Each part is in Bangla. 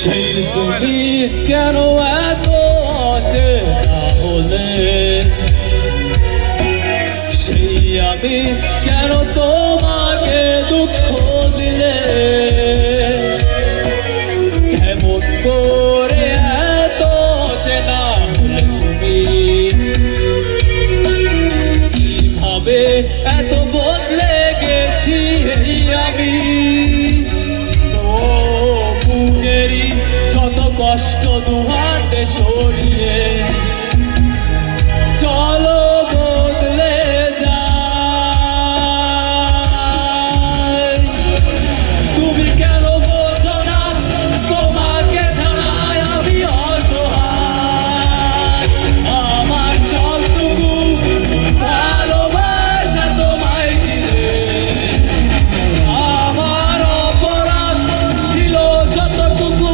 সেই তুমি কেন এত অচেনা হলে, সেই আমি কেন তোমাকে দুঃখ দিলে, কেমন করে এত অচেনা হলে তুমি, কিভাবে এত বদলে গেছি এই আমি। কষ্ট দুহাতে সরিয়ে চলো বদলে যাই। তুমি কেন বোঝো না তোমাকে ছাড়াই আমি অসহায়, আমার সবটুকু ভালোবাসা তোমায় ঘিরে, আমার অপরাধ ছিল যতটুকু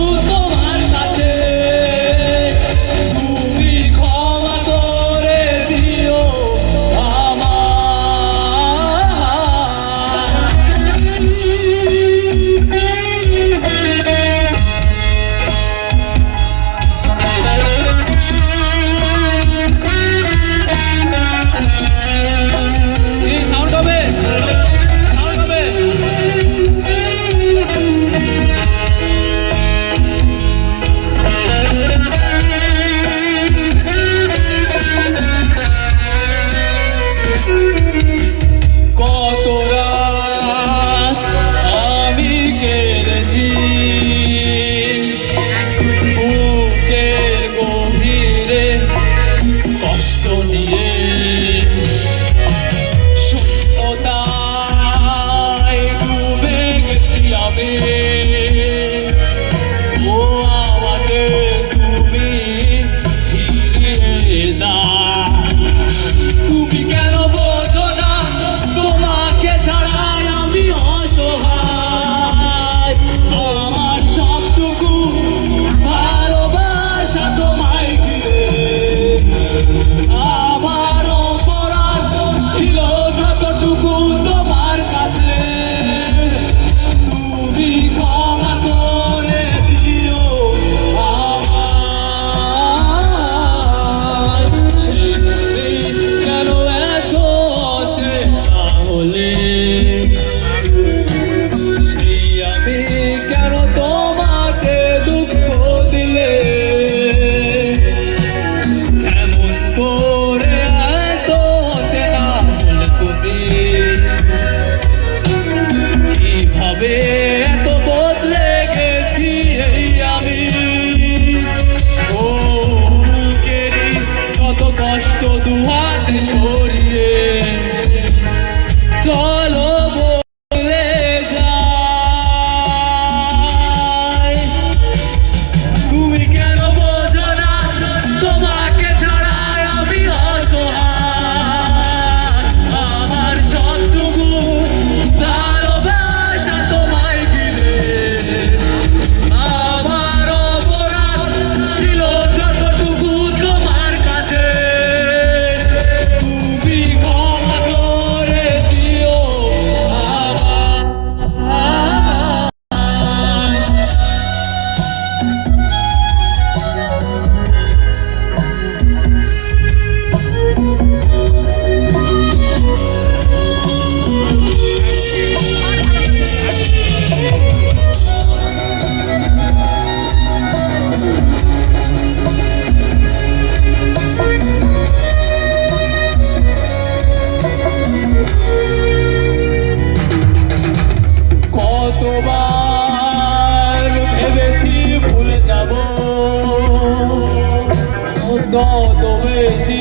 কষ্ট দুহাতে সরিয়ে চলো বদলে যাই। তুমি কেন বোঝো না তোমাকে ছাড়াই আমি অসহায়, আমার সবটুকু ভালোবাসা তোমায় ঘিরে, আমার অপরাধ ছিল যতটুকু তোমার কাছে, কতবার ভেবেছি ভুলে যাব, কত বেশি